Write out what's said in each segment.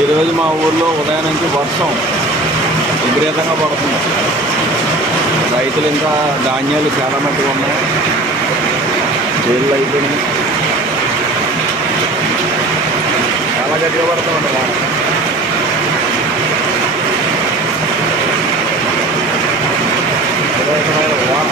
ఈరోజు మా ఊర్లో ఉదయం నుంచి వర్షం విపరీతంగా పడుతుంది. రైతులు ఇంకా ధాన్యాలు చాలా మట్టుగా ఉన్నాయి. చేళ్ళు అయిపోయినాయి. చాలా గట్టిగా పడుతూ వాన విపరీతమైన వాన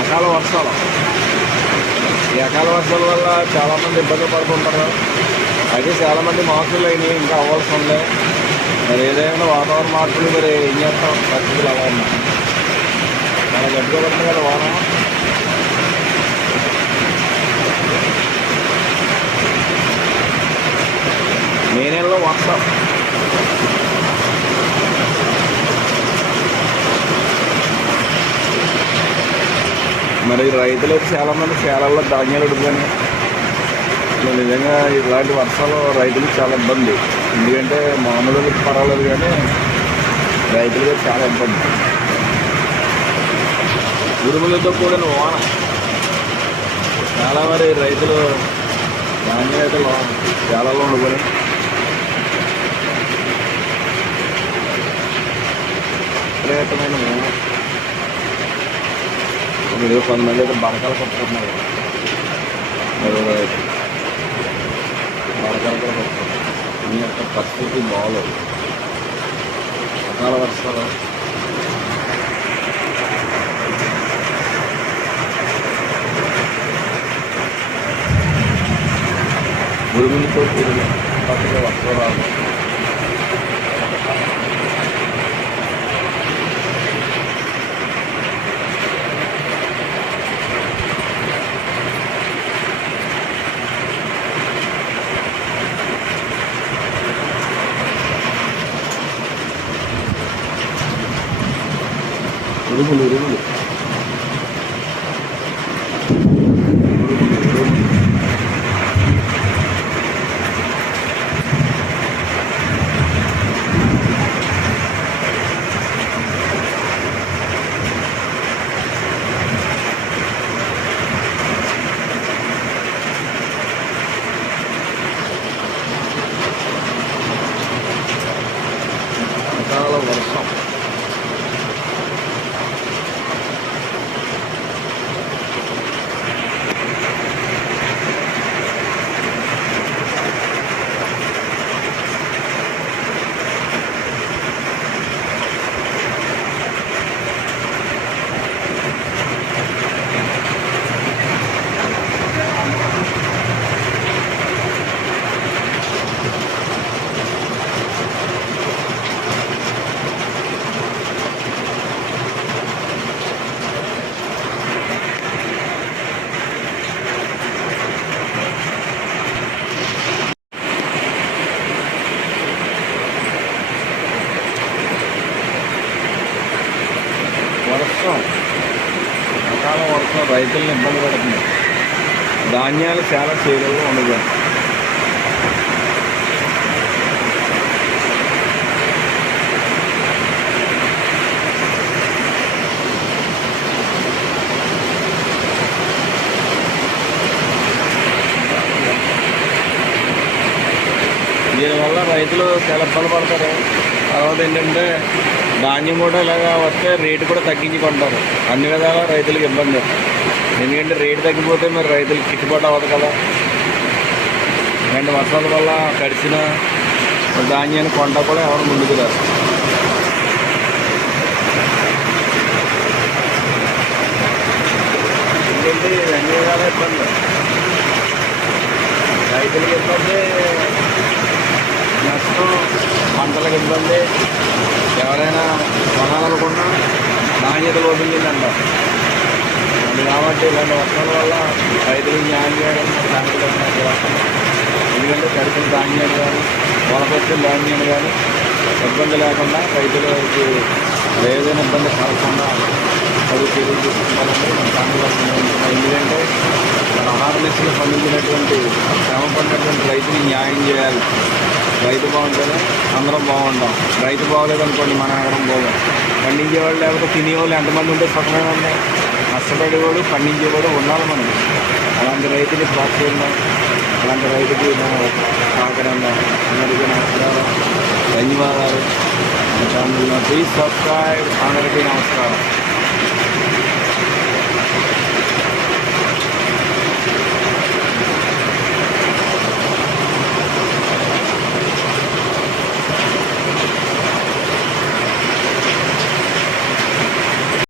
అకాల వర్షాలు ఈ అకాల వర్షాల వల్ల చాలామంది ఇబ్బంది పడుతుంటారు. అయితే చాలామంది మార్పులు అయినాయి ఇంకా అవ్వాల్సి ఉంది మరి ఏదైనా వాతావరణ మార్పులు మరి ఏం చేస్తాం? పరిస్థితులు అలా ఉన్నాయి. మన గట్టిగా పడుతుంది కదా వాన మే నెలలో వర్షం మరి రైతులు చాలా మంది చేలల్లో ధాన్యాలు ఉడుకుని నిజంగా ఇలాంటి వర్షాలు రైతులకు చాలా ఇబ్బంది. ఎందుకంటే మామూలు పర్వాలేదు కానీ రైతులకు చాలా ఇబ్బంది. ఉరుములతో కూడిన వాన. చాలా మరి రైతులు ధాన్యం అయితే చేలలో ఉండుకొని ప్రయత్నమైన వాన. మీరు కొంతమంది అయితే బరకాలు కొట్టుకుంటున్నారు ఎవరో అయితే. బరకాలు కూడా కొట్టుకుంటున్నారు మీ యొక్క పరిస్థితి బాగోలేదు అకాల వర్షాలు ఉరుములతో కూడిన పక్కన వర్షం రాదు ఉరుములు ఉరుములు ఉరుములు, ఉరుములు. అకాల వర్షం వర్షం అకాల వర్షం రైతులను ఇబ్బంది పడుతుంది. ధాన్యాలు చాలా చేరువగా ఉండదు దీనివల్ల రైతులు చాలా ఇబ్బంది పడతారు. తర్వాత ఏంటంటే ధాన్యం కూడా ఇలాగా వస్తే రేటు కూడా తగ్గించుకుంటారు. అన్ని విధాలా రైతులకు ఇబ్బంది. ఎందుకంటే రేటు తగ్గిపోతే మరి రైతులకు గిట్టుబాటు అవ్వదు కదా. రెండు వర్షాల వల్ల కడిచిన ధాన్యాన్ని కొంట కూడా ఎవరు ముందుకు రారు. ఎందుకంటే అన్ని విధాల ఇబ్బంది. రైతులకు ఇబ్బంది నష్టం పంటలకు ఇబ్బంది. ఎవరైనా కొనాలనుకున్నా నాణ్యత లోపించిందంట కాబట్టి ఇలాంటి వర్షాల వల్ల రైతులకు న్యాయం చేయడం దానికి వస్తాం ఎందుకంటే తడిసిన ధాన్యాలు కానీ వలకొచ్చిన ధాన్యాలు కానీ ఇబ్బంది లేకుండా రైతులకి ఏదైనా ఇబ్బంది కలగకుండా అది చర్యలు తీసుకుంటారంటే ఎందుకంటే మన ఆహార నిశ్చలు పండించినటువంటి శ్రమ పడినటువంటి రైతుని న్యాయం చేయాలి. రైతు బాగుంటేనే అందరం బాగుంటాం. రైతు బాగోలేదనుకోండి మనం ఎవరం పండించే పండించేవాళ్ళు లేకపోతే తినేవాళ్ళు ఎంతమంది ఉంటే సుఖమే ఉన్నాయి కష్టపడేవాడు పండించేవాడు ఉండాలి మనం అలాంటి రైతుని ప్రోత్సహిద్దాం అలాంటి రైతుకి మనం సహకరిద్దాం అందరికీ నమస్కారం. ధన్యవాదాలు. Channel please subscribe. అందరికీ నమస్కారం.